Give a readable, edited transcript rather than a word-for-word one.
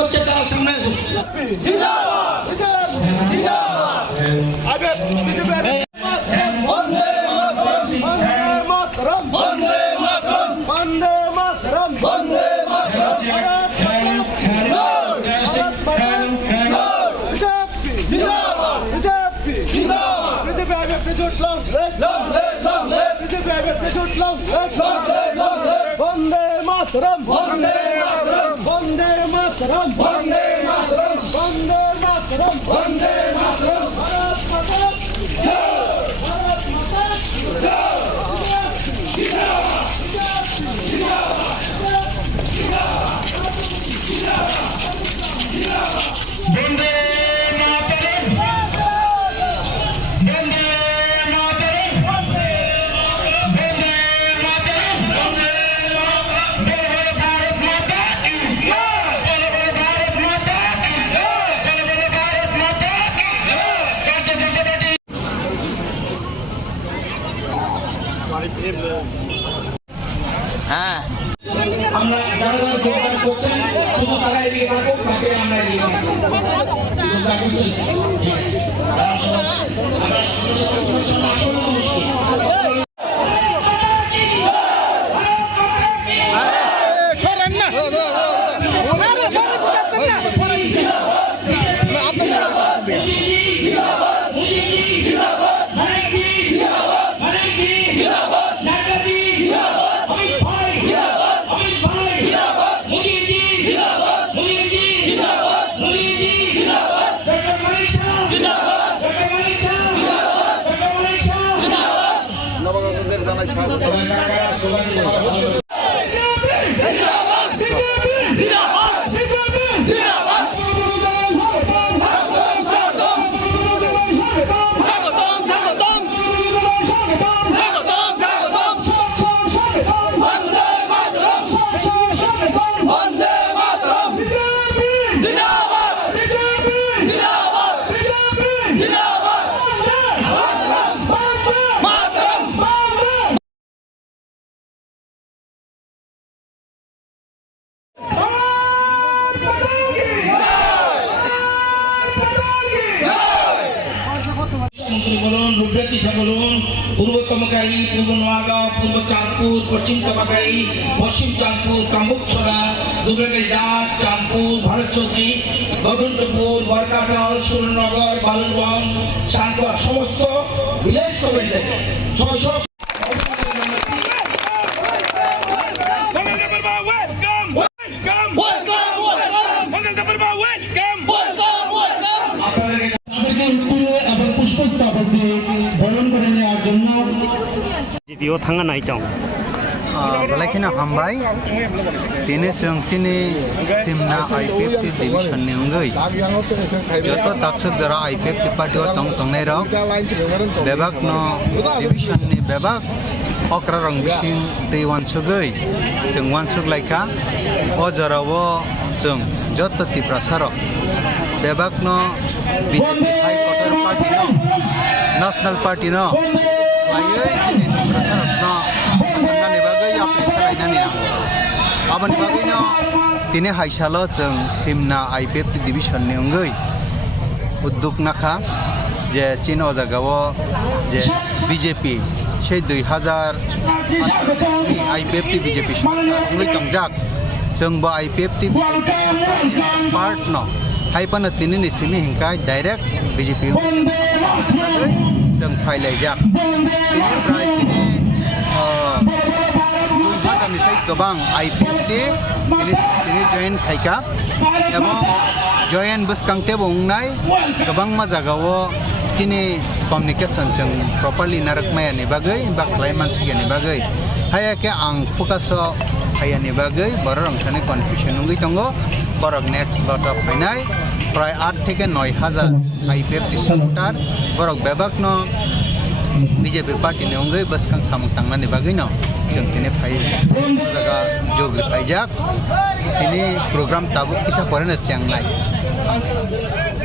করছে তারা সামনে আসুন। বন্দে মাতরম, বন্দে মাতরম, বন্দে মাতরম, বন্দে মাতরম, বন্দে মাতরম, বন্দে মাতরম। ভারত মাতা কি জয়, ভারত মাতা কি জয়। বন্দে মাতরম, বন্দে মাতরম, বন্দে মাতরম, বন্দে মাতরম। বলো ভারত মাতা কি জয়, বলো ভারত মাতা কি জয়, বলো ভারত মাতা কি জয়। হ্যাঁ, আমরা যারা যারা যোগদান করছেন শুধু তারা এদিকে থাকুক, বাকি আমরা এদিকে থাকুক। নবগতদের জানাই স্বাগত। মন্ত্রী বলুন, রূপরেখা বলুন, পূর্বতম কালী, পূর্ব নোয়াগাঁও, পূর্ব চাঁদপুর, পশ্চিম তমাকালী, পশ্চিম চাঁদপুর, কামুকছড়া, দুর্গাগাইদার, চাঁদপুর, ভারত চৌধুরী, বৈকুণ্ঠপুর, বরকাটাল, সুরেন্দ্রনগর, বালুরগঞ্জ, শান্তোয়া সমস্ত ভিলেজ কমিটি থেকে 600 जिदियो थांगा नाय चong बेलाखिना हामबाय तिनि जों तिनि सिमना आईपीएफटी डिविजन नि अंगै जत दाक्षक जरा आईपीएफटी पार्टी तंग तंगनाय रok बेबाक न डिविजन नि बेबाक अक्रा रंग बिसिं दै वानसुगै जों वानसुग लायखा अ जरावो जों जत तिप्रासारक बेबाक न बीजेपी हाई कटर पार्टी न नेशनल पार्टी न लायै दिनै तिप्रासारक न थांनानै बागै आपनि सालायनानै नांगौ आबानि बागैनो दिनै हायसाल जों सिमना आईपीएफटी डिविजन नि अंगै उद्योग नाखा जे चीन अ जागायाव जे बीजेपी से 2018 आईपीएफटी बीजेपी सरकार तंजाक जोंबो आईपीएफटी पार्ट न हाइपान तिनि निसिमि हिंका डायरेक्ट बीजेपी जों फायलायजाक बेनिफ्राय तिनि निसाय गोबां आईपीएफटी तिनि जयेन खायका एवं जयेन बसकांते बुंनाय गोबां मा जागायाव तिनि कम्युनिकेशन जों प्रपारलि नारकमायानि बागै बा खलाय मानसिनि बागै हायाके आं फोकास हायानि बागै बर रंसानि कन्फ्यूजन नंगै दंगो बरक नेक्स्ट लट फायनाय प्राय 8 থেকে 9000 आईपीएफटी सपोर्टार बरक बेबाकन बीजेपी पार्टी नि अंगै बसकां सामं थांनानि बागै न जों तिनि फाय जागा जोगि फायजाक तिनि प्रोग्राम ताबुक किसा फरेन चेंनाय